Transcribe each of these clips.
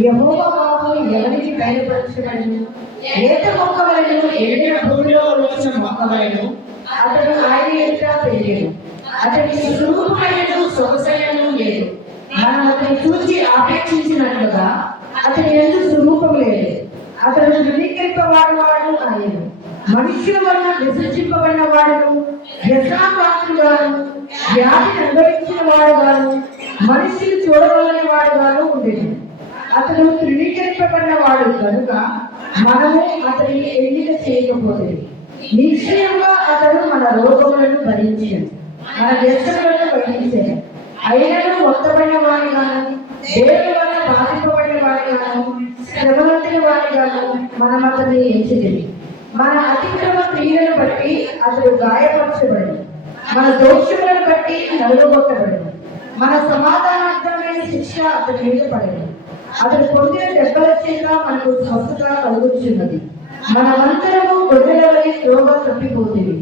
యెహోవా వాక్కు ఎవరికి బయలుపరచబడెను? లేత మొక్క వలెను ఎండిన భూమిలో వచ్చిన మొక్క వలెను అతడు ఆయన ఎదుట పెరిగెను. అతడి స్వరూపమైనను సొగసైనను లేదు. మనం అతన్ని చూచి ఆపేక్షించినట్లుగా అతని యందు స్వరూపం లేదు. అతడు ధృవీకరింపబడిన వాడు ఆయన. మనుష్యుల వలన విసర్జింపబడిన వాడును, వ్యసనపాత్రుడుగాను, వ్యాధిని అనుభవించిన వాడుగాను, మనుష్యులు చూడవలని వాడుగాను ఉండేది. అతడు ధృవీకరింపబడిన వాడు కనుక మనము అతడిని ఎన్నిక చేయకపోతే నిశ్చయంగా అతడు మన రోగములను భరించాడు, మన వ్యసనలను భరించాడు. అయినను మొత్తమైన వాడిగాను, దేవుని వల్ల బాధింపబడిన వాడిగాను, శ్రమలంటిన వాడిగాను మనం అతన్ని ఎంచితిమి. మన అతిక్రమ క్రియలను బట్టి అతడు గాయపరచబడి, మన దోషములను బట్టి నలుగొట్టబడి, మన సమాధానార్థమైన శిక్ష అతని మీద పడింది. అతడు పొందిన దెబ్బల చేత మనకు స్వస్థత కలుగుతున్నది. మనమంతరము గొర్రెల వలె త్రోవ తప్పిపోతుంది.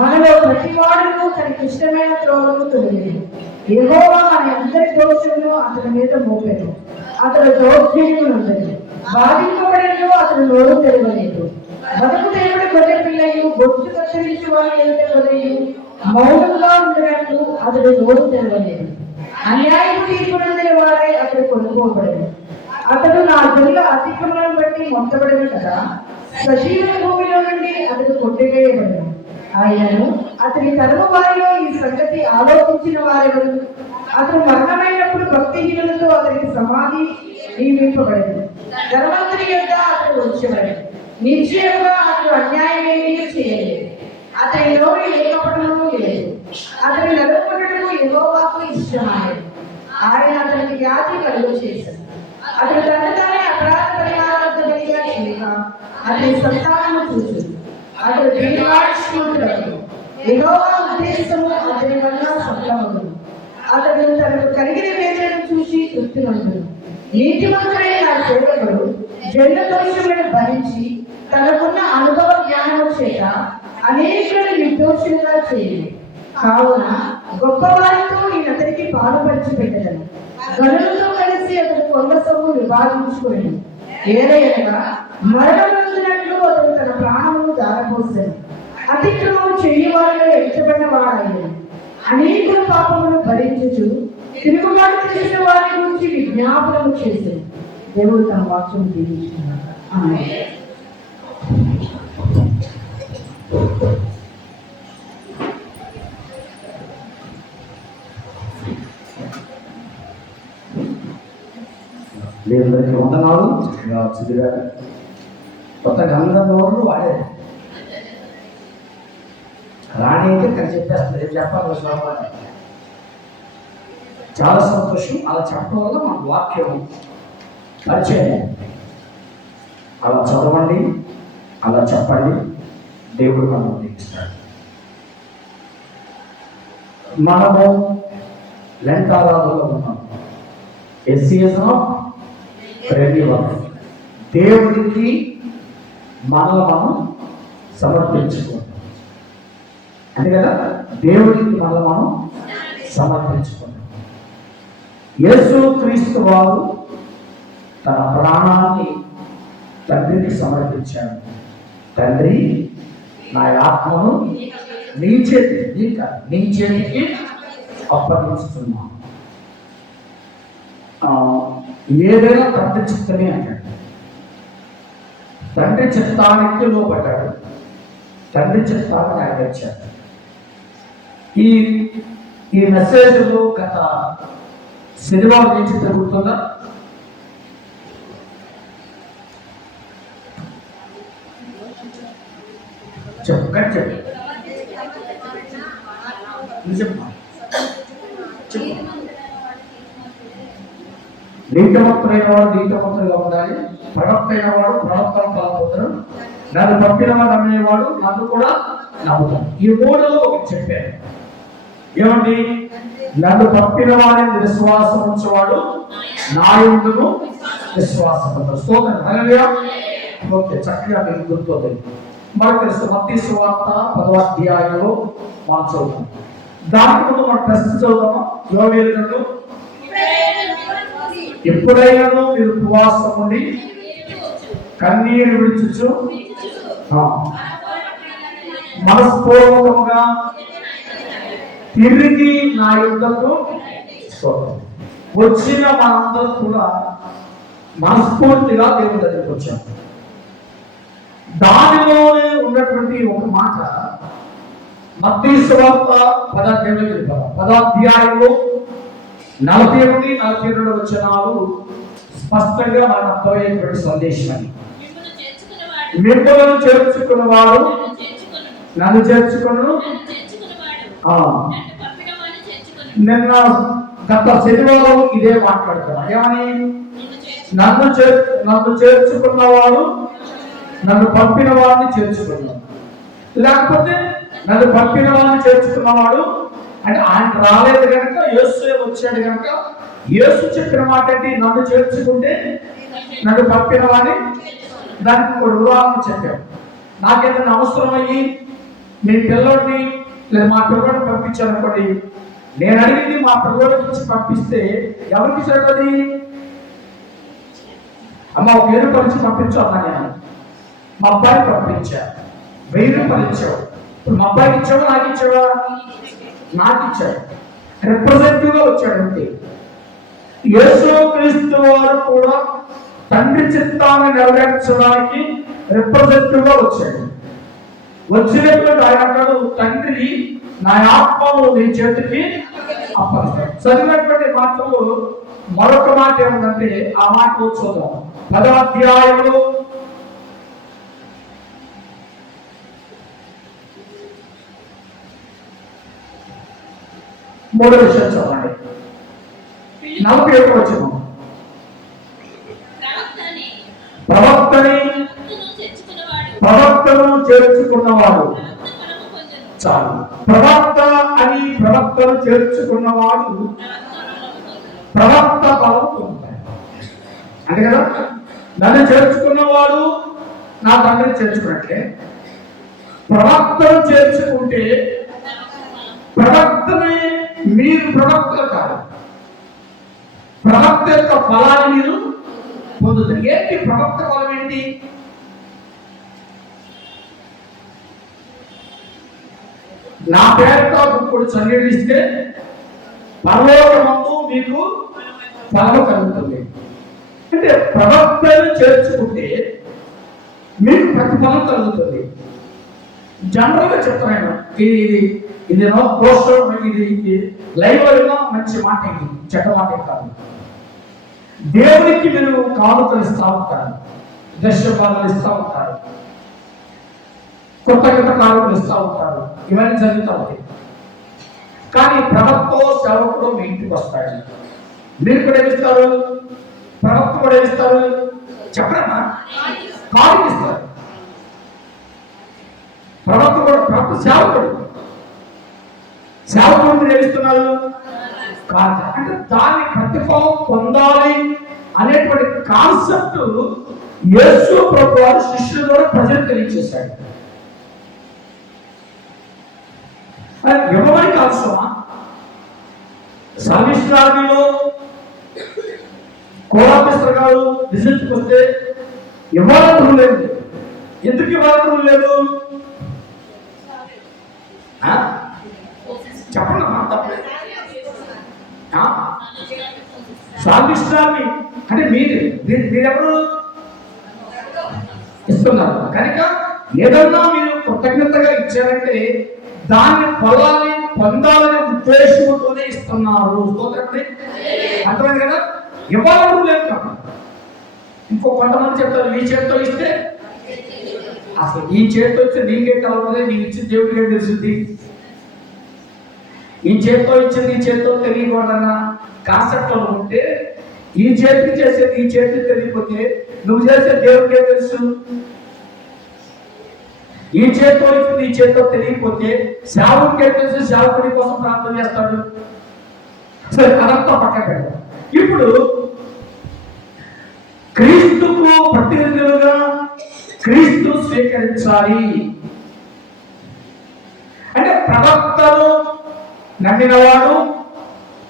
మనలో ప్రతివాడును తనకి ఇష్టమైన త్రోవను తొలగింది. యెహోవా మన అందరి దోషమును అతని మీద మోపెను. అతడు దౌర్జన్యమునందడు, బాధింపబడినను అతడు నోరు తెరవలేదు. బతుకు దేవుడి గొర్రె పిల్లయు, బొచ్చు కత్తిరించి వారి ఎదుట గొర్రెయు మౌనంగా ఉండినట్లు అతడు నోరు తెరవలేదు. అన్యాయపు తీర్పునందిన వారే అతడు కొనుక్కోబడను. అతడు నా జనుల అతిక్రమలను బట్టి మొత్తబడను కదా, సజీవ భూమిలో నుండి అతడు కొట్టివేయబడను. ఆయనను అతని తరము వారిలో ఈ సంగతి ఆలోచించిన వారెవరు? అతడు మరణమైనప్పుడు భక్తిహీనులతో అతనికి సమాధి నియమింపబడదు. ధర్మంతుని యొద్ద అతడు ఉంచబడదు. నిశ్చయంగా అతడు అన్యాయమేమీ చేయలేదు. అతని నోరు ఏ కపటము లేదు. అతని నలుగుటకు యెహోవాకు ఇష్టమాయను. ఆయన అతనికి వ్యాధి కలుగు చేశాడు. అతడు తన తానే అపరాధ పరిహారార్థంగా చేయక అతని సంతానము చూసి అతడు దీర్ఘాయుష్మంతుడగు. యెహోవా ఉద్దేశము అతని వల్ల సఫలమగును. అతడు తనకు కలిగిన వేదనను చూసి తృప్తి నొందును. నీతిమంతుడైన నా సేవకుడు జన్మ దోషములను భరించి తనకున్న అనుభవ జ్ఞానము చేత అనేకులను నిర్దోషులుగా చేయలేదు. కావున గొప్పవారితో ఈయనతనికి పాలుపరిచి పెట్టదను. గనులతో కలిసి అతడు కొండ సొమ్ము విభాగించుకుని ఏదైనా మరణమందునట్లు అతడు తన ప్రాణమును దారపోసాడు. అతిక్రమము చెయ్యి వారిలో ఎంచబడిన వాడాయను. అనేక పాపమును భరించుచు తిరుగుబాటు చేసిన వారి గురించి విజ్ఞాపనము చేశాడు. దేవుడు తన వాక్యం దీవించుకున్నాడు. ఆమేన్. దేవుడికి వందనాలు. చదివా కొత్త గంధంలో వాడేది రాణి అయితే ఇక్కడ చెప్పేస్తుంది, రేపు చెప్పాలి స్వామి. చాలా సంతోషం. అలా చెప్పడం వల్ల మనకు వాక్యం పరిచయం. అలా చదవండి, అలా చెప్పండి, దేవుడు మనం దీవిస్తాడు. మనము లెంట్ ఆరాధనలో ఉన్నాం. దేవుడికి మనల్ని మనం సమర్పించుకుంటాం. అంతే కదా, దేవుడికి మనల్ని మనం సమర్పించుకుంటాం. యేసు క్రీస్తు వారు తన ప్రాణాన్ని తండ్రికి సమర్పించాడు. తండ్రి, నా ఆత్మను నీ చేతికి అప్పగించుతున్నాను. ఏదైనా తండ్రి చిత్తమే అంటాడు. తండ్రి చిత్తానికి లోపడ్డాడు. తండ్రి చిత్తాన్ని నెరవేర్చాడు. ఈ మెసేజ్లో గత శనివారం నుంచి జరుగుతుందా? చెప్పు. నీతిమంతుడైన వాడు నీతిమంతుడిగా ఉండాలి. ప్రవక్త అయిన వాడు ప్రవక్తను పాల్గొంటాడు. నన్ను పంపిన వాడు నమ్మేవాడు నన్ను కూడా నమ్ముతాడు. ఈ మూడులో ఒకటి చెప్పారు. ఏమండి? నన్ను పంపిన వాడిని విశ్వాసం ఉంచేవాడు నా యందును విశ్వాసం ఉంటాడు. స్తోత్రం. హల్లెలూయా. ఓకే, చక్కగా మీకు గుర్తుంది. మనకు తెలుసు మత్తయి సువార్త 10వ అధ్యాయంలో మనం చదువుతాం. దానికి ముందు మనం ప్రశ్న చదువుతామా? యోవేలు గ్రంథం ఎప్పుడైనా మీరు ఉపవాసం ఉండి కన్నీరు విడుచుచు మనస్పూర్వకముగా తిరిగి నా యుద్ధకు వచ్చిన మనందరం కూడా మనస్ఫూర్తిగా దేవుని దగ్గరికి వచ్చాం. దానిలోనే ఉన్నటువంటి ఒక మాట మత్తయి సువార్త 10వ అధ్యాయంలో 41-42 వచనాలు స్పష్టంగా మనకు అర్థమయ్యేటువంటి సందేశం అని. మిమ్మల్ని చేర్చుకున్నవాడు నన్ను చేర్చుకును. నిన్న గత శనివారం ఇదే మాట్లాడుతున్నాను. ఏమని? నన్ను చేర్చుకున్నవాడు నన్ను పంపిన వాడిని చేర్చుకున్నాడు. లేకపోతే నన్ను పంపిన వాడిని చేర్చుకున్నవాడు అంటే ఆయన రాలేదు కనుక యేసు వచ్చాడు కనుక యేసు చెప్పిన మాట ఏంటి? నన్ను చేర్చుకుంటే నన్ను పంపిన వాడిని. దానికి ఒక ఉదాహరణ చెప్పాను. నాకేదైనా అవసరం అయ్యి మీ పిల్లడిని లేదా మా పిల్లడిని పంపించాను అనుకోండి, నేను అడిగింది మా పిల్లడికి ఇచ్చి పంపిస్తే ఎవరికి చెడ్డది? అమ్మ ఒక 1000 రూపాయలు పంపించు అన్నా. నేను మా అబ్బాయిని పంపించా, 1000 రూపాయలు ఇచ్చావు. ఇప్పుడు మా అబ్బాయికి ఇచ్చావా నాకు ఇచ్చావా? నాకు ఇచ్చాడు. రిప్రజెంటివ్ గా వచ్చాడు. అంతే. యేసుక్రీస్తు వారు కూడా తండ్రి చిత్తాన్ని నెరవేర్చడానికి రిప్రజెంటివ్ గా వచ్చాడు. వచ్చినప్పుడు ఆయన అన్నాడు, తండ్రి నా ఆత్మను నీ చేతికి అప్పగిస్తాడు. చదివినటువంటి మాటలు మరొక మాట ఏముందంటే ఆ మాట చూద్దాం. 10వ అధ్యాయంలో 3వ విషయం చదవండి. 41వ వచనం. ప్రవక్తను చేర్చుకున్నవాడు చాలు. ప్రవక్త అని ప్రవక్తను చేర్చుకున్నవాడు ప్రవక్త బలం పొందుతాడు. అంతే కదా? నన్ను చేర్చుకున్నవాడు నా తండ్రిని చేర్చుకున్నట్లే ప్రవక్తను చేర్చుకుంటే ప్రవక్తనే మీరు ప్రవక్తలు కాదు, ప్రవక్త యొక్క ఫలాన్ని మీరు పొందుతారు. ఏంటి ప్రవక్త ఫలం? ఏంటి? నా పేరుతో ఇప్పుడు చన్నీళ్ళు ఇస్తే పరలోకమందు మీకు ఫలము కలుగుతుంది. అంటే ప్రవక్తను చేర్చుకుంటే మీకు ప్రతిఫలం కలుగుతుంది. జనరల్ గా చెప్తున్నాను. ఇది పోస్టర్, ఇది లైవ్ లో మంచి మాట, ఇది చెడ్డ మాట కాదు. దేవునికి మీరు కానుకలు ఇస్తా ఉంటారు, దశభాగాలు ఇస్తా ఉంటారు, కొత్త కానుకలు ఇస్తా ఉంటారు, ఇవన్నీ జరుగుతూ ఉంటాయి. కానీ ప్రవక్త సేవకుడు మీ ఇంటికి వస్తాడు. మీరు కూడా ఏమిస్తారు? ప్రవక్త కూడా ఏమిస్తారు? చెప్పరమ్మా, కానుక ఇస్తారు. ప్రవక్త కూడా ప్రవక్త సేవకుడు ఏమిస్తున్నారు? కాదు. అంటే దాన్ని ప్రతిఫలం పొందాలి అనేటువంటి కాన్సెప్ట్ యేసు ప్రభు వారు శిష్యుల ద్వారా ప్రజలు తెలియజేశాడు. ఇవ్వడానికి అవసరమా? సామిశ్రామిలో కోలాపేశ్వర గారు విజిట్కి వస్తే ఇవ్వాలని లేదు. ఎందుకు ఇవ్వాలని లేదు? చెప్పండి మా తప్పలేదు. సామిశ్రామి అంటే మీరెవరు ఇస్తున్నారు కనుక ఏదన్నా మీరు కృతజ్ఞతగా ఇచ్చారంటే దాన్ని పొందాలనే ఉద్దేశంతోనే ఇస్తున్నారు. అర్థమైంది కదా? ఇవ్వాలని లేదు కదా. ఇంకో కొంతమంది చెప్తారు, ఈ చేతితో ఇస్తే అసలు ఈ చేతితో ఇస్తే నీకే కలవదే, నీకు ఇచ్చిన దేవుడికి ఏం తెలుస్తుంది? ఈ చేతితో ఇచ్చింది ఈ చేతితో తెలియకూడదన్న కాన్సెప్ట్ ఉంటే ఈ చేతికి చేసేది ఈ చేతికి తెలియకపోతే నువ్వు చేసే దేవుడికి ఏం తెలుసు? ఈ చేతితో ఇచ్చింది ఈ చేతితో తెలియకపోతే సేవకుడికి ఏం తెలుసు? సేవకుడి కోసం ప్రార్థన చేస్తాడు. సరే, అదంతా పక్కన పెడతాం. ఇప్పుడు క్రీస్తుకు ప్రతినిధులుగా క్రీస్తు స్వీకరించాలి అంటే ప్రవక్తలు నమ్మినవాడు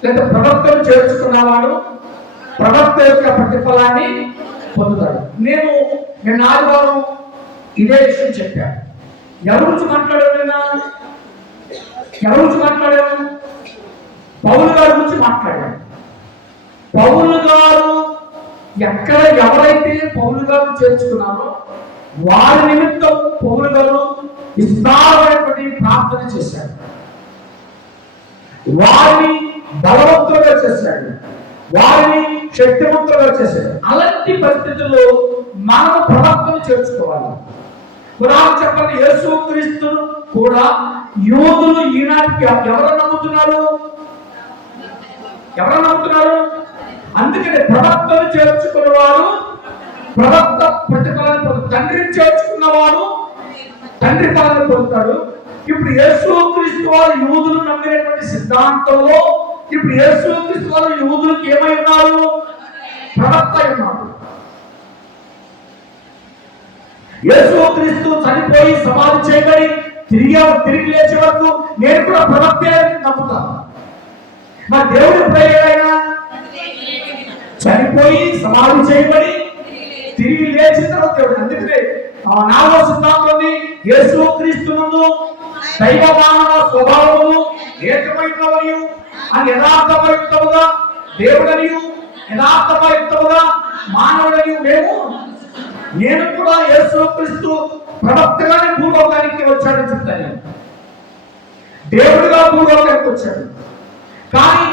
లేదా ప్రవక్తలు చేర్చుకున్నవాడు ప్రవక్త యొక్క ప్రతిఫలాన్ని పొందుతాడు. నేను ఆదివారం ఇదే విషయం చెప్పాను. ఎవరి గురించి మాట్లాడాను? ఎవరి గురించి మాట్లాడాను? పౌలు గారి గురించి మాట్లాడాను. పౌలు గారు ఎక్కడ ఎవరైతే పౌలు గారు చేర్చుకున్నారో వారి నిమిత్తం పౌలు గారు విస్తారమైనటువంటి ప్రార్థన చేశాడు. వారిని బలవంతులుగా చేశాడు, వారిని శక్తివంతులుగా చేశాడు. అలాంటి పరిస్థితుల్లో మనం ప్రవక్తను చేర్చుకోవాలి. పురాణం చెప్పండి, యేసుక్రీస్తును కూడా యూదులు ఈనాటికి ఎవరు నమ్ముతున్నారు? అందుకని ప్రవక్తను చేర్చుకున్నవాడు ప్రవక్త ప్రతిఫలాన్ని పొందుతాడు. తండ్రిని చేర్చుకున్నవాడు తండ్రి ఫలాన్ని పొందుతాడు. ఇప్పుడు యేసుక్రీస్తు వారు యూదులు నమ్మినటువంటి సిద్ధాంతంలో ఇప్పుడు యేసుక్రీస్తు వారు యూదులకు ఏమై ఉన్నారు? ప్రవక్త ఉన్నారు. యేసుక్రీస్తు చనిపోయి సమాధి చేయబడి తిరిగి లేచే వరకు నేను కూడా ప్రవక్తే నమ్ముతాను. మరి దేవుడు ప్రేయైనా చనిపోయి సమాధి చేయబడి తిరిగి లేచిన తర్వాత దేవుడు. అందుకనే నాలుగో సిద్ధాంతాన్ని యేసుక్రీస్తునందు దైవ మానవ స్వభావము ఏకమైనవనియు అని యథార్థమయుక్తముగా దేవుడనియు యథార్థమయుక్తముగా మానవుడనియు నేను కూడా యేసుక్రీస్తు ప్రవక్తగానే భూలోకానికి వచ్చాడని చెప్తాను. దేవుడిగా భూలోకానికి వచ్చాడు. కానీ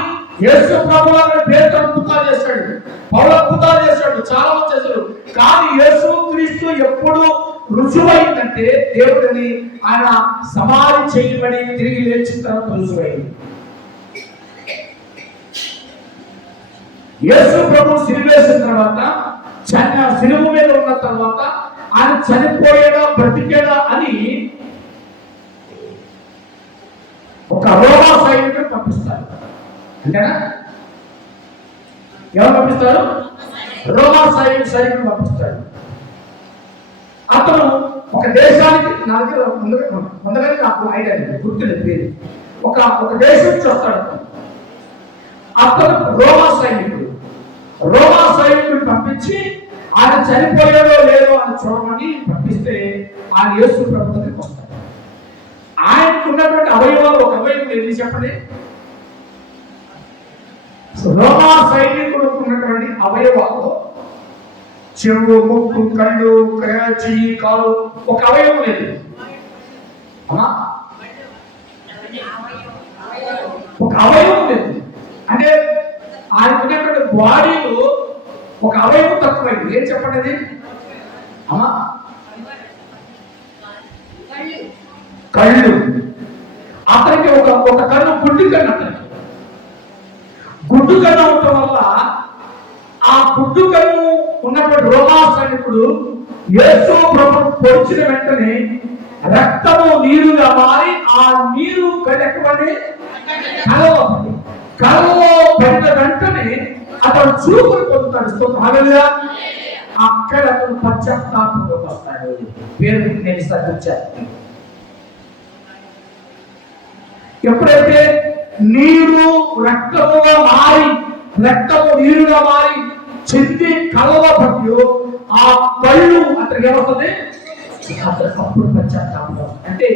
యేసు ప్రభువు పేరు అద్భుతాలు చేశాడు, పౌలు అద్భుతాలు చేశాడు, చాలా మంది చేశాడు. కానీ యేసుక్రీస్తు ఎప్పుడు రుజువైందంటే దేవుడిని ఆయన సమాధి చేయబడి తిరిగి లేచిన తర్వాత రుజువైంది. యేసు ప్రభు సిలువేసిన తర్వాత సిలువ మీద ఉన్న తర్వాత ఆయన చనిపోయేదా బ్రతికేదా అని ఒక రోమా సైనికుడు పంపిస్తారు. అంతేనా? ఎవరు పంపిస్తారు? రోమా సైనికుడు పంపిస్తాడు. అతను ఒక దేశానికి నా దగ్గర ముందుగానే నాకు ఐడియా గుర్తులేదు పేరు. ఒక దేశం నుంచి వస్తాడు అతను రోమా సైనికుడు పంపించి ఆయన చనిపోయాడో లేదో అని చూడమని పంపిస్తే ఆయన యేసు ప్రభు దగ్గరికి వస్తాడు. ఆయనకు ఉన్నటువంటి అవయవాలు ఒక అవయవం ఏది చెప్పండి? రోమా సైనికుడు ఉన్నటువంటి అవయవాలు చెవు, ముక్కు, కళ్ళు, చెయ్యి, కాలు, ఒక అవయవం లేదు. ఒక అవయవం లేదు అంటే ఆయన ఉన్నటువంటి బాడీలో ఒక అవయవం తక్కువైంది. ఏం చెప్పండి అది? కళ్ళు. అతనికి ఒక కన్ను గుడ్డి కన్ను. అతనికి గుడ్డు కన్ను అవటం వల్ల ఆ గుడ్డు కన్ను ఉన్నటువంటి రోమా సైనికుడు యేసు ప్రభువు పొడిచిన వెంటనే రక్తము నీరుగా మారి ఆ నీరు కళ్ళెక్కబడి కళ్ళలో పడిన వెంటనే అతను చూపులు పొందుతాడు. హల్లెలూయా. అక్కడ అతను పశ్చాత్తాపంలోకి వస్తాడు. పేరు నేను సర్దించాను. ఎప్పుడైతే నీరు రక్తముగా మారి రక్తము నీరుగా మారి చెంది కళ్ళలో పట్టి ఆ కళ్ళు అతనికి ఏమవుతుంది? అప్పుడు పశ్చాత్తాపం. అంటే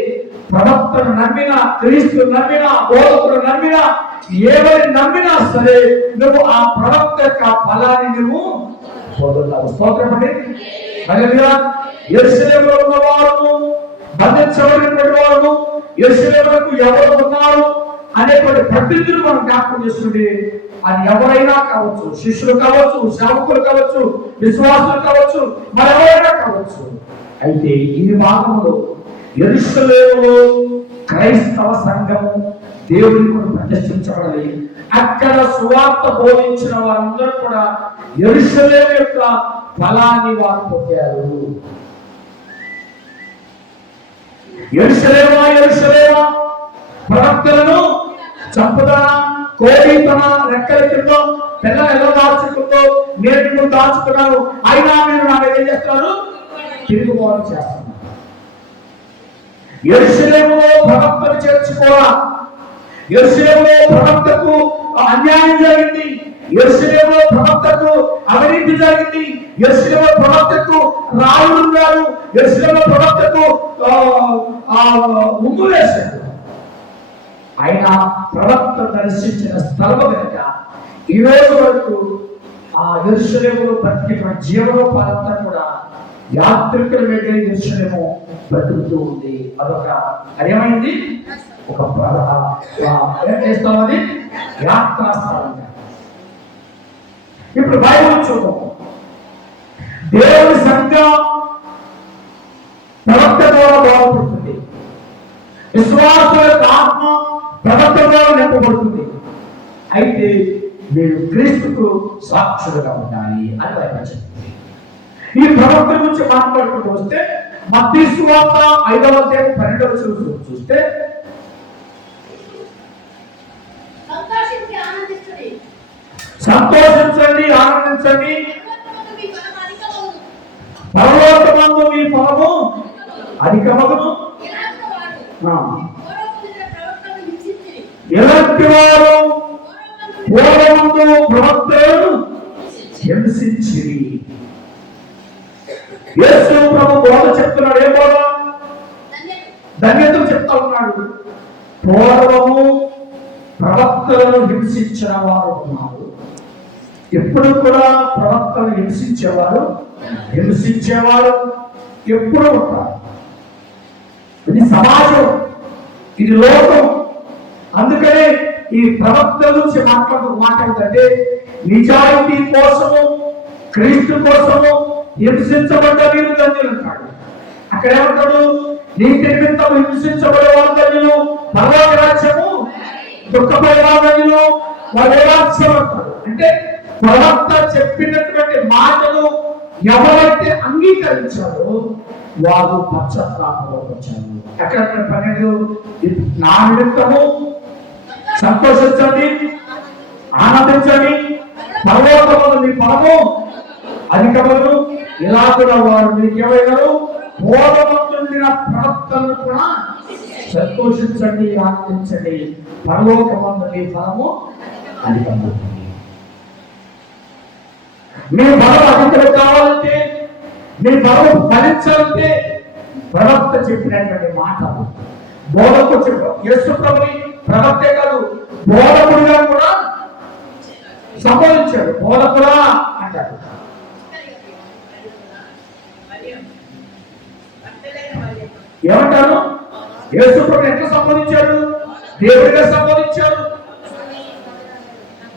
ప్రవక్తను నమ్మినా, క్రీస్తు నమ్మినా, బోధకుడు నమ్మినా, ఎవరిని నమ్మినా సరే నువ్వు ఆ ప్రవక్త యొక్క ఫలాన్ని నువ్వు పొందుతావు. స్తోత్రమండి. హల్లెలూయా. యెరూషలేములో ఉన్నవారు, బంధించబడినటువంటి వారు, యెరూషలేములకు ఎవరు ఉన్నారు అనేటువంటి ప్రతినిధులు మనం జ్ఞాపకం చేసుకుంటే అది ఎవరైనా కావచ్చు, శిష్యులు కావచ్చు, సేవకులు కావచ్చు, విశ్వాసులు కావచ్చు, మరెవరైనా కావచ్చు. అయితే ఈ భాగంలో యెరూషలేములో క్రైస్తవ సంఘము దేవుని కూడా ప్రతిష్ఠించబడాలి. అక్కడ సువార్త బోధించిన వారందరూ కూడా యెరూషలేము యొక్క ఫలాన్ని వారు పొందారు. యెరూషలేమా ప్రవక్తలను చంపుతానా, కోడి తన రెక్కల కింద పిల్లలు ఎలా దాచుకుందో నేను దాచుకున్నాను, అయినా మీరు నా ఏం చేస్తున్నారు? తిరుగుబాటు చేస్తున్నారు. యెరూషలేములో ప్రవక్తను చేర్చుకోరా. యెరూషలేములో ప్రవక్తకు అన్యాయం జరిగింది. యెరూషలేములో ప్రవక్తకు జరిగింది? యెరూషలేము ప్రవక్తకు రాళ్ళు ఉన్నారు, యెరూషలేము ప్రవక్తకు ఉమ్ము వేశారు. ఆయన ప్రవక్త దర్శించిన స్థలము కనుక ఈ రోజు వరకు ఆ యెరూషలేములో బ్రతికిన జీవనోపాధంతా కూడా యాత్రికుల మీద యెరూషలేము బ్రతుకుతూ ఉంది. అదేమైంది? ఒక ఏం చేస్తాం, అది యాత్రా స్థలంగా. ఇప్పుడు బైబిల్ చూద్దాం. దేవుని సంఘం ప్రవక్త ద్వారా బాగుపడుతుంది, విశ్వాసుల యొక్క ఆత్మ ప్రవక్త ద్వారా నింపబడుతుంది. అయితే వీళ్ళు క్రీస్తుకు సాక్షులుగా ఉండాలి అని బైబిల్ చెప్తుంది. ఈ ప్రవక్త గురించి మాట్లాడుకుంటూ వస్తే మత్తయి సువార్త 5వ అధ్యాయం 12వ వచనం చూస్తే సంతోషించండి, ఆనందించండి, పరలోకమందు మీ ఫలము అధికమగును. ఎలాంటి వారు పూర్వమందు ప్రవక్తలను హింసించిరి. యేసు ప్రభు బోధ చెప్తున్నాడు. ఏ బోధ? ధన్యతలు చెప్తా ఉన్నాడు. పూర్వము ప్రవక్తలను హింసించిన వారు ఉన్నారు. ఎప్పుడు కూడా ప్రవక్తలను హింసించేవారు ఎప్పుడు ఉంటారు. ఇది సమాజం, ఇది లోకం. అందుకనే ఈ ప్రవక్తల గురించి మాట్లాడుతుంటే నిజాయితీ కోసము, క్రీస్తు కోసము హింసించబడ్డ వీరు ధన్యులు అంటాడు. అక్కడ ఏమంటాడు? నీతి నిమిత్తం హింసించబడే వారు ధన్యులు, పరలోక రాజ్యము దుఃఖపడే వారు ధన్యులు, వాళ్ళు రాజ్యం అంటారు. అంటే ప్రవక్త చెప్పినటువంటి మాటలు ఎవరైతే అంగీకరించారో వారు పశ్చాత్తాపంలో వచ్చారు. ఎక్కడ 12 నా నిమిత్తము సంతోషించండి, ఆనందించండి, పరలోకమందు మీ ఫలము అధికమగును. ఇలా కూడా వారు మీకేమైనారు? పూర్వమందుండిన ప్రవక్తలను కూడా సంతోషించండి, ఆనందించండి, పరలోకమందు మీ ఫలము అధికమగును. మీ బలం అధికం కావాలంటే, మీ బలం ఫలించాలంటే ప్రవక్త చెప్పినటువంటి మాటలు బోధకు చెప్పారు. యేసు ప్రభుని ప్రవక్తే కాదు, బోధకుడిగా కూడా సంబోధించాడు. బోధకుడా అంటాడు. ఏమంటారు? యేసు ప్రభుని ఎట్లా సంబోధించాడు? దేవుడిగా సంబోధించాడు,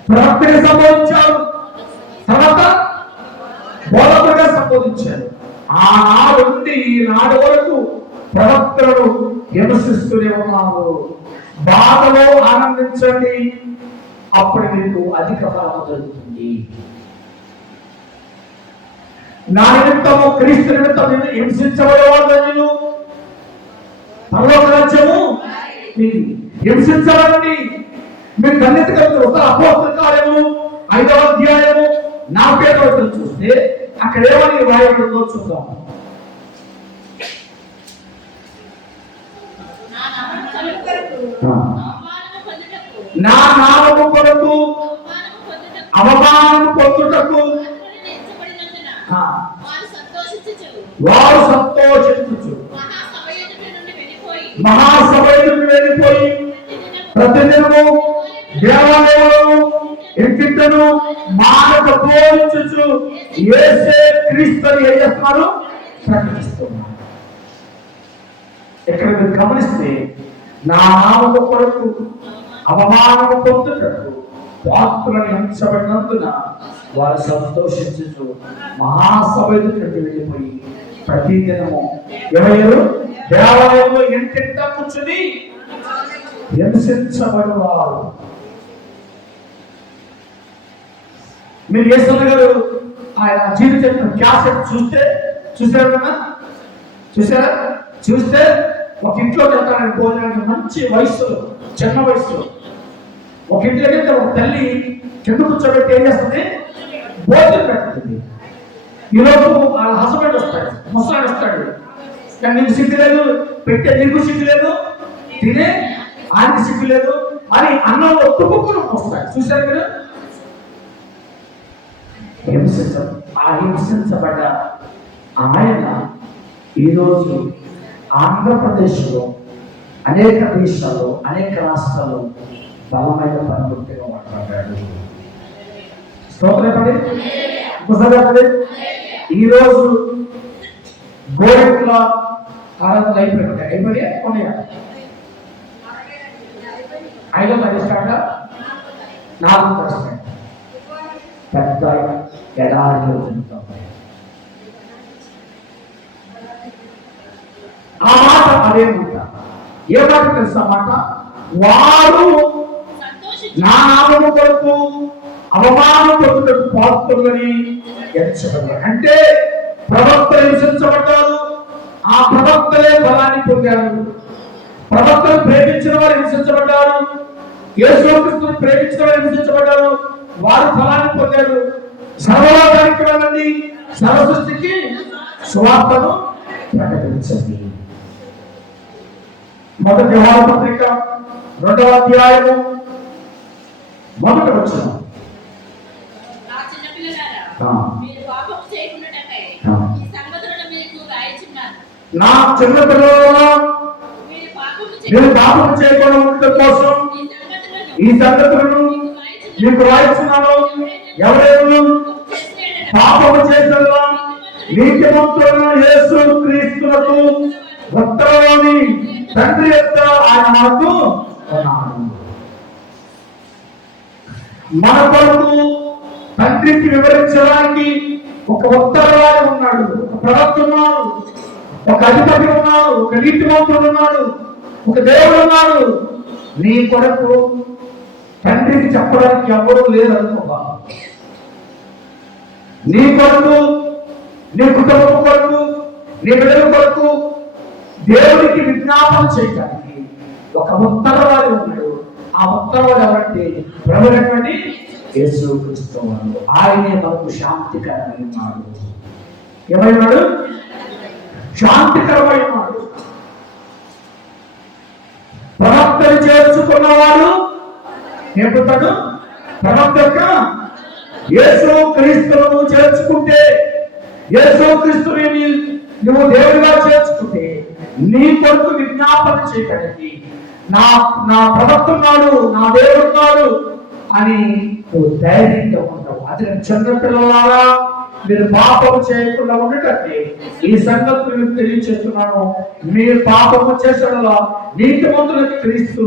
ప్రవక్తగా సంబోధించాడు, తర్వాత బోధకుడిగా సంబోధించారు. ఆనాడు నుండి ఈనాడు వరకు ప్రవక్తలను విమర్శిస్తూనే ఉన్నారు. బాధలో ఆనందించండి, అప్పుడు మీకు అధిక ఫలము దొరుకుతుంది. నా నిమిత్తము, క్రీస్తు నిమిత్తం హింసించబడేవారు ధన్యులు, పరలోక రాజ్యము మీది. హింసించబడండి, మీరు ధన్యత కలుగుతారు. ఒక అపోస్తల కార్యము 5వ అధ్యాయము 45వ వచనం చూస్తే అక్కడ ఏమని రాయబడిందో చూద్దాం. నా నామము కొరకు అవమానము పొందుటకు వారు సంతోషించుచు మహాసభ ఎదుట వెళ్ళిపోయి ప్రతిదినము దేవాలయములను ఇంటిను మానక పోల్చుచు యేసే క్రీస్తుని ఏం చేస్తున్నారు? ప్రకటిస్తున్నారు. ఇక్కడ మీరు గమనిస్తే నా నామము కొరకు అవమానము పొందుటకు పాత్రులను హింసబడినందున వారు సంతోషించుచు మహాసభ ఎదుట వెళ్ళిపోయి ప్రతిదినము ఎవరు దేవాలయంలో ఇంటింట కూర్చుని హింసించబడివారు. మీరు యేసన్న గారు ఆయన జీవితం క్యాసెట్ చూసారా? చూస్తే ఒక ఇంట్లో వెళ్తాడని భోజనానికి, మంచి వయసులో, చిన్న వయసులో ఒక ఇంట్లో వెళ్తే ఒక తల్లి కింద కూర్చోబెట్టి ఏం చేస్తుంది? భోజనం పెడుతుంది. ఈరోజు వాళ్ళ హస్బెండ్ వస్తాడు, ముసలాడు వస్తాడు, కానీ నీకు సిగ్గు లేదు, పెట్టే నీకు సిగ్గు లేదు, తినే ఆయనకి సిగ్గు లేదు అని అన్నంలో తుప్పుకుని వస్తాడు. చూసారు మీరు? హింసించబడ్డ ఆయన ఈరోజు ఆంధ్రప్రదేశ్లో అనేక దేశాల్లో అనేక రాష్ట్రాల్లో బలమైన పనిముట్టుగా మాట్లాడాడు. స్తోత్రపడి ముసలపడి ఈరోజు గోడకుల ఆరాధనలు అయిపోయి కొన్నాయా 5% 4% పెద్ద ఎడారిలో తింటాం. ఆ మాట అదే మాట. ఏ మాట తెలుసా మాట? వారు నా నామము కొరకు అవమానం పొందుటకు పాత్రులని ఎంచబడ్డారు. అంటే ప్రవక్తలు హింసించబడ్డారు, ఆ ప్రవక్తలే బలాన్ని పొందారు. ప్రవక్తలు ప్రేమించిన వారు హింసించబడ్డారు, యేసుక్రీస్తును ప్రేమించిన వారు హింసించబడ్డారు, వారు ఫలాన్ని పొందారు. సర్వలోకానికి వెళ్ళండి, సర్వ సృష్టికి సువార్తను ప్రకటించండి. మొదటి యోహాను పత్రిక 2వ అధ్యాయము 1వ వచనం. నా చిన్న పిల్లల మీరు పాపం చేయకుండా ఉండటం కోసం ఈ సంగతులను మీకు రాయిస్తున్నాను. ఎవరెవరు పాపము చేసిన నీతిమంతులను యేసు క్రీస్తులకు ఉత్తరంలోని తండ్రి యొక్క ఆయన మనకు ఉన్నాడు. మన కొరకు తండ్రికి వివరించడానికి ఒక ఉత్తరవాది ఉన్నాడు, ఒక ప్రవక్త ఉన్నాడు, ఒక అధిపతి ఉన్నాడు, ఒక నీతిమంతుడు ఉన్నాడు, ఒక దేవుడు ఉన్నాడు. నీ కొరకు తండ్రికి చెప్పడానికి ఎవరు లేరు అనుకోవా. నీ కొరకు, నీ కుటుంబం కొరకు, నీ బిడ్డల కొరకు దేవుడికి విజ్ఞాపన చేయడానికి ఒక ఉత్తరవాది ఉన్నాడు. ఆ ఉత్తరవాది ఎవరంటే ప్రభువైనటువంటి యేసుక్రీస్తు వారు. ఆయనే మనకు శాంతికరమై ఉన్నాడు. ఏమైనాడు? శాంతికరమై ఉన్నాడు. ప్రవక్తను చేర్చుకున్నవాడు ఏమవుతాడు? ప్రవక్త యేసుక్రీస్తును చేర్చుకుంటే, యేసుక్రీస్తుని నువ్వు దేవుడిగా చేర్చుకుంటే నీ కొరకు విజ్ఞాపన చేయడానికి నా ప్రవక్త ఉన్నాడు, నా దేవుడు ఉన్నాడు అని నువ్వు ధైర్యంగా ఉంటావు. అది చిన్నపిల్లలారా మీరు పాపము చేయకుండా ఉండటంటే ఈ సంగతులు మీకు తెలియచేస్తున్నాను. మీరు పాపము చేసేలా నీతిమంతులకు క్రీస్తు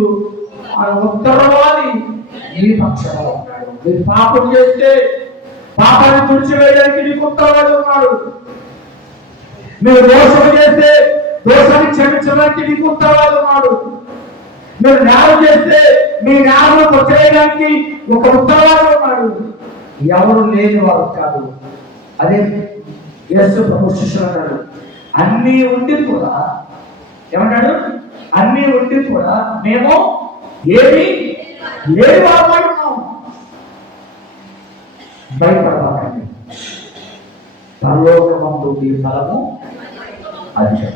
ఆ ఉత్తరవాది మీ పక్షంలో ఉన్నాడు. మీరు పాపం చేస్తే పాపాన్ని తుడిచివేయడానికి నీకు ఉత్తరవాది ఉన్నాడు. మీరు దోషం చేస్తే దోషాన్ని క్షమించడానికి నీకు ఉత్తరవాది ఉన్నాడు. మీరు నేరం చేస్తే మీ నేరంలో కొట్టేయడానికి ఒక ఉత్తరవాది ఉన్నాడు. ఎవరు లేని వారు కాదు. అదే యేసు ప్రభు శిష్యులు అన్నాడు, అన్నీ ఉండి కూడా ఏమన్నాడు? అన్నీ ఉండి కూడా మేము ఏమి లేని వారు ఉన్నాం. భయపడబాకండి, పరలోకమందు మీ ఫలము అధికం.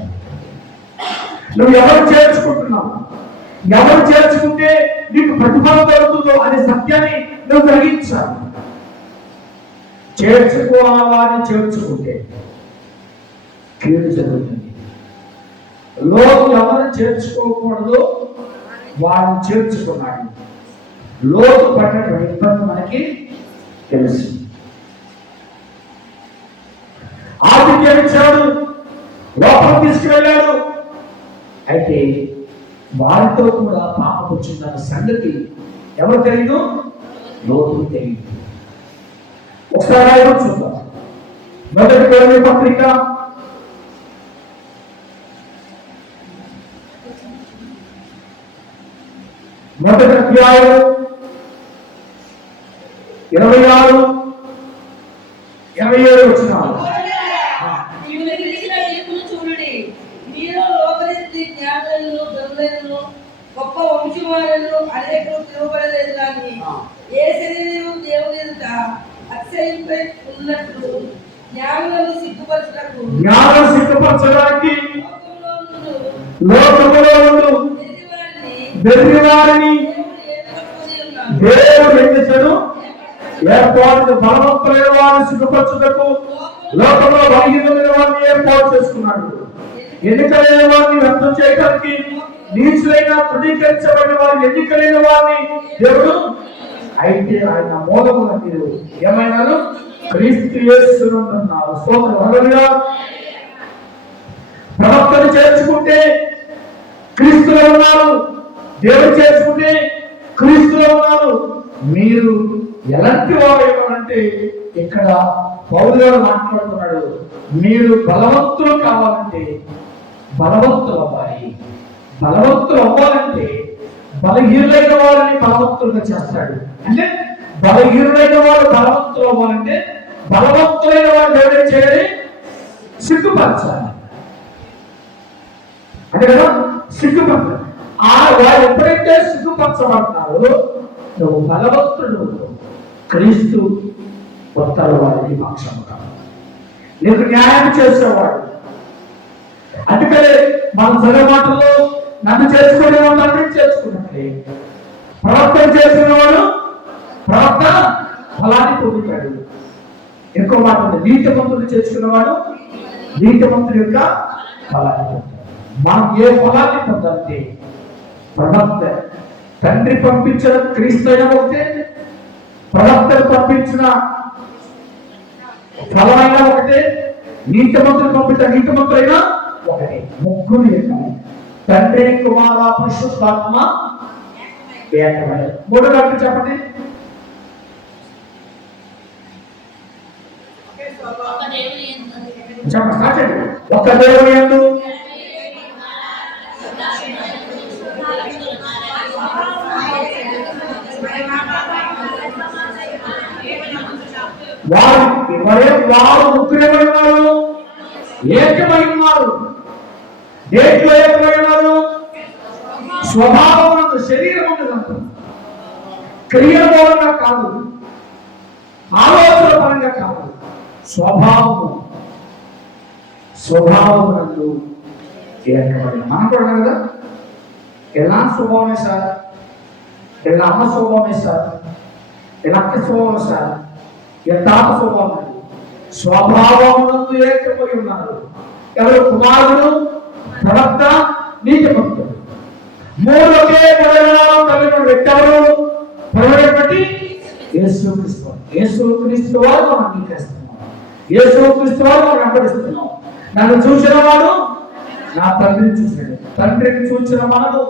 నువ్వు ఎవరు చేర్చుకుంటున్నావు, ఎవరు చేర్చుకుంటే నీకు ప్రతిఫలం దొరుకుతుందో అనే సత్యాన్ని నువ్వు గ్రహించాలి. చేర్చుకోవాలని చేర్చుకుంటే కీడు జరుగుతుంది. లోతు ఎవరు చేర్చుకోకూడదు వాడిని చేర్చుకున్నాడు. లోతు పడినటువంటి ఇబ్బంది మనకి తెలుసు. ఆతిథ్యం ఇచ్చాడు, లోపల తీసుకువెళ్ళాడు. అయితే వారితో కూడా పాపం వచ్చిందన్న సంగతి ఎవరు తెలియదు? లోతు తెలియదు. ఒకసారి ఆయన చూద్దాం. మొదటి కొరింథీ పత్రిక 1వ అధ్యాయం 26, 27 వచనాలు. గొప్ప వంశవారులు అనేకులు తిరుగుబడలేదు కానీ ఏ శరీరం దేవుని ఎదుట అతిశయింపై ఉన్నట్లు జ్ఞానులను సిగ్గుపరచడానికి లోకములో ఉండు వెర్రివారిని దేవుడు ఏం చేశాడు? ఏర్పాటు బలవంతులైన వారిని సిగ్గుపరచుటకు లోకంలో బలహీనమైన వారిని ఏర్పాటు చేసుకున్నాడు. ఎన్నికలైన వారిని వ్యక్తం చేయడానికి, నీచులైన తృణీకరించబడిన వారిని, ఎన్నికలైన వారిని దేవుడు అయితే ఆయన మూలమున మీరు ఏమైనారు? క్రీస్తు యేసునందున్నారు. స్తోత్రం. హల్లెలూయా. ప్రవక్తను చేర్చుకుంటే క్రీస్తులో ఉన్నారు, దేవుడు చేర్చుకుంటే క్రీస్తులో ఉన్నారు. మీరు ఎలాంటి వారు అంటే ఇక్కడ పౌలు గారు మాట్లాడుతున్నాడు, మీరు బలవంతులు కావాలంటే బలవంతులు అవ్వాలి. బలవంతులు అవ్వాలంటే బలహీనులైన వారిని బలవంతులుగా చేస్తాడు. అంటే బలహీనులైన వారు బలవంతులు అవ్వాలంటే బలవంతులైన వారు దేవుడు చేయాలి, సిగ్గుపరచాలి. అంటే కదా సిగ్గుపరచాలి. వారు ఎప్పుడైతే సిగ్గుపరచబడతారో నువ్వు బలవంతుడు, క్రీస్తు వస్తాడు వారికి పక్షముగా, నీకు న్యాయం చేసేవాడు. అందుకనే మన సరే మాటల్లో నన్ను చేసుకునే వాళ్ళని చేసుకున్నట్లే ప్రవర్తన చేసుకునేవాడు ప్రవర్తన ఫలాన్ని పొందుతాడు. ఎక్కువ మాట ఉంది, నీతిమంతుడు చేసుకునేవాడు నీతిమంతుడి యొక్క ఫలాన్ని పొందుతాడు. మనం ఏ ఫలాన్ని పొందాలంటే ప్రవక్త, తండ్రి పంపించిన క్రీస్తు అయినా ఒకటే, ప్రవక్తను పంపించిన ఫలమైనా ఒకటే, నీతిమంతుడు పంపించిన నీతిమంతుడైనా ఒకటే. ముగ్గురు ఏకమే, తండ్రి కుమార పరిశుద్ధాత్మ ఏకమే. మూడో డాక్టర్ చెప్పండి. చెప్పండి, స్టార్ట్ చేయండి. ఒక్క దేవుని యందు వారు ముగ్గురేమై ఉన్నారు? ఏకమై ఉన్నారు. దేంట్లో ఏకమై ఉన్నారు? స్వభావం, శరీరం ఉన్నదంతా, క్రియ మూలంగా కాదు, ఆలోచన పరంగా కాదు, స్వభావము నందు ఏకమై. మనం కూడా కదా ఎలా స్వభావమే సార్, ఎలా అమ్మ స్వభావమే సార్, ఎలా అక్క స్వభావం సార్, యథార్థ స్వభావం. స్వభావమునందు ఏకమై ఉన్నారు. ఎవరు? కుమారుడు, ప్రవక్త, నీతిమంతుడు. మూడు ఒకే ప్రయోజనాలు కలిగిన వ్యక్తి ఎవరు? ప్రయోజనటువంటి యేసుక్రీస్తు. యేసుక్రీస్తు వారు మనం అంగీకరిస్తున్నాం, యేసుక్రీస్తు వారు మనం వెంబడిస్తున్నాం. నన్ను చూసిన వాడు నా తండ్రిని చూసినాడు. తండ్రిని చూసిన మనము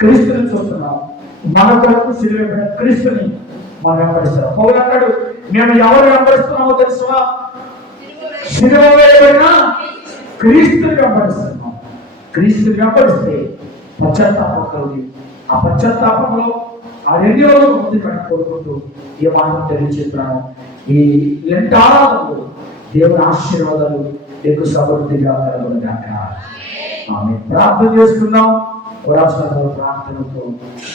క్రీస్తుని చూస్తున్నాం. మన కొరకు సిలువబడిన క్రీస్తుని మనం వెంబడిస్తున్నాం. పౌలు అంటాడు, మేము ఎవరు వెంబడిస్తున్నామో తెలుసా? సిలువ వేయబడిన క్రీస్తుని వెంబడిస్తున్నాం. క్రీస్తుని వెంబడిస్తే పశ్చాత్తాపం కలిగి, ఆ పశ్చాత్తాపంలో ఆ రెండోలో ముందు కట్టు కోరుకుంటూ ఈ మాటను తెలియజేస్తున్నాను. ఈ లెంటారాధనలు దేవుని ఆశీర్వాదాలు ఎక్కువ సమృద్ధిగా కలుగునుగాక. ఆమె ప్రార్థన చేసుకుందాం. ప్రార్థనతో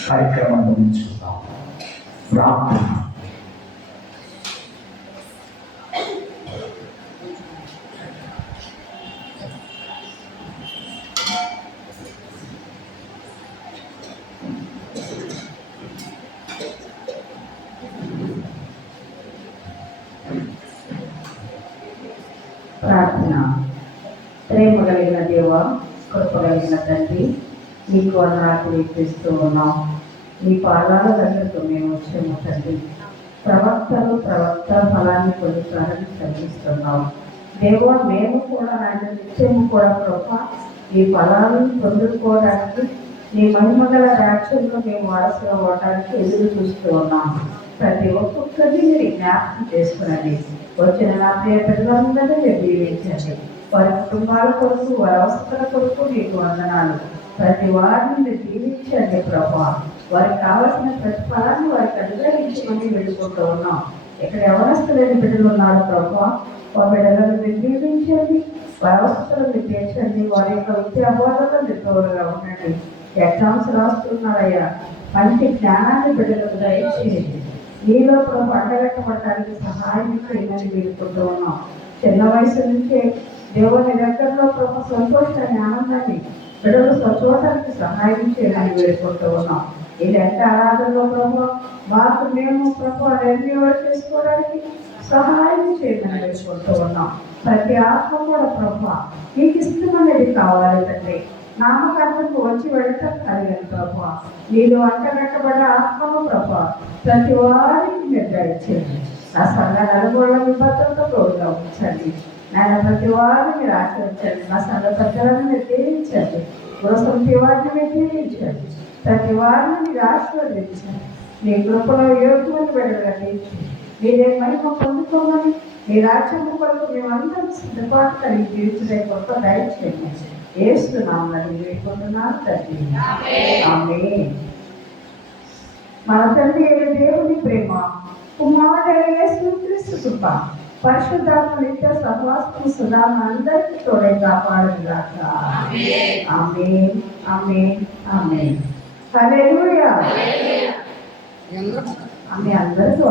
కార్యక్రమాన్ని ముగించుకుందాం. ప్రార్థన. ప్రార్థన. ప్రేమ కలిగిన దేవ, కృప కలిగిన తండ్రి, నీకు వందనాలు తెలియజేస్తూ ఉన్నాం. నీ పాదాల దగ్గరకు మేము వచ్చాము తండ్రి. ప్రవక్త ఫలాన్ని పొందుతారని చదివిస్తున్నాం దేవ. మేము కూడా ఆయన నిత్యము కూడా కృప ఈ ఫలాన్ని పొందుకోవడానికి, నీ మహిమగల రాజ్యంలో మేము వారసులు అవ్వడానికి ఎదురు చూస్తూ ఉన్నాం. ప్రతి ఒక్కొక్కరిని మీరు జ్ఞాపకం చేసుకునండి. వచ్చిన నా ప్రియ పిల్లలందరినీ మీరు దీవించండి. వారి కుటుంబాల కొరకు, వారి అవసరాల కొరకు మీకు వందనాలు. ప్రతి వారిని మీరు దీవించండి ప్రభా. వారికి కావాల్సిన ప్రతి ఫలాన్ని వారికి అనుగ్రహించమని వెళ్ళుకుంటూ ఉన్నాం. ఇక్కడ ఎవరస్తు లేని బిడ్డలు ఉన్నారు ప్రభా. వారి బిడ్డలను మీరు దీవించండి, వారి అవసరాలు మీరు తీర్చండి. వారి యొక్క విద్యా బోధనలో మీరు తోడుగా ఉండండి. ఎగ్జామ్స్ రాస్తున్నారయ్యా, మంచి జ్ఞానాన్ని బిడ్డలకు దయచేయండి. నీలో ప్రభు అండగట్టబడటానికి సహాయం చేయమని వేడుకుంటూ ఉన్నాం. చిన్న వయసు నుంచే దేవుని దగ్గరలో ప్రభు సంతోషాన్ని, ఆనందాన్ని బిడ్డలు సచోటానికి సహాయం చేయమని వేడుకుంటూ ఉన్నాం. ఇలాంటి ఆరాధనలో ప్రభు మాకు మేము ప్రభు రెన్యూవల్ చేసుకోవడానికి సహాయం చేయమని వేసుకుంటూ ఉన్నాం. ప్రతి ఆత్మ కూడా ప్రభు నీకు ఇష్టమనేది కావాలి తండ్రి. నామకార్థకు వచ్చి వెళ్ళటం కలిగిన ప్రభు నీలో అంటగట్టబడ్డ ఆత్మను ప్రభు ప్రతి వారికి నిర్ధారించండి. ఆ సంఘ నలుగుళ్ళ నిబద్ధతతో తోడుగా ఉంచండి. నాయన ప్రతి వారిని మీరు ఆచరించండి. మా సంఘ పెద్దలను మీరు దీవించండి. గృహసమితి వారిని మీరు దీవించండి. ప్రతి వారిని మీరు ఆశీర్వదించండి. నీ కృపలో యోగ్యమని వెళ్ళగలి మీరే మహిమ పొందుకోమని మీ రాజ్యం కొరకు మేమందరం సిద్ధపాటు కలిగి జీవించే కొరకు దయచేయండి. ఏస్తున్నామని వేడుకుంటున్నాను తండ్రి. ఆమేన్. మన తండ్రి అయిన దేవుని ప్రేమ, కుమారుడైన యేసుక్రీస్తు కృప, పరిశుద్ధాత్మ నిత్య సహవాసం సదా అందరికీ తోడే కాపాడుగాక. ఆమేన్, ఆమేన్, ఆమేన్. హల్లెలూయా. ఆమె అందరికీ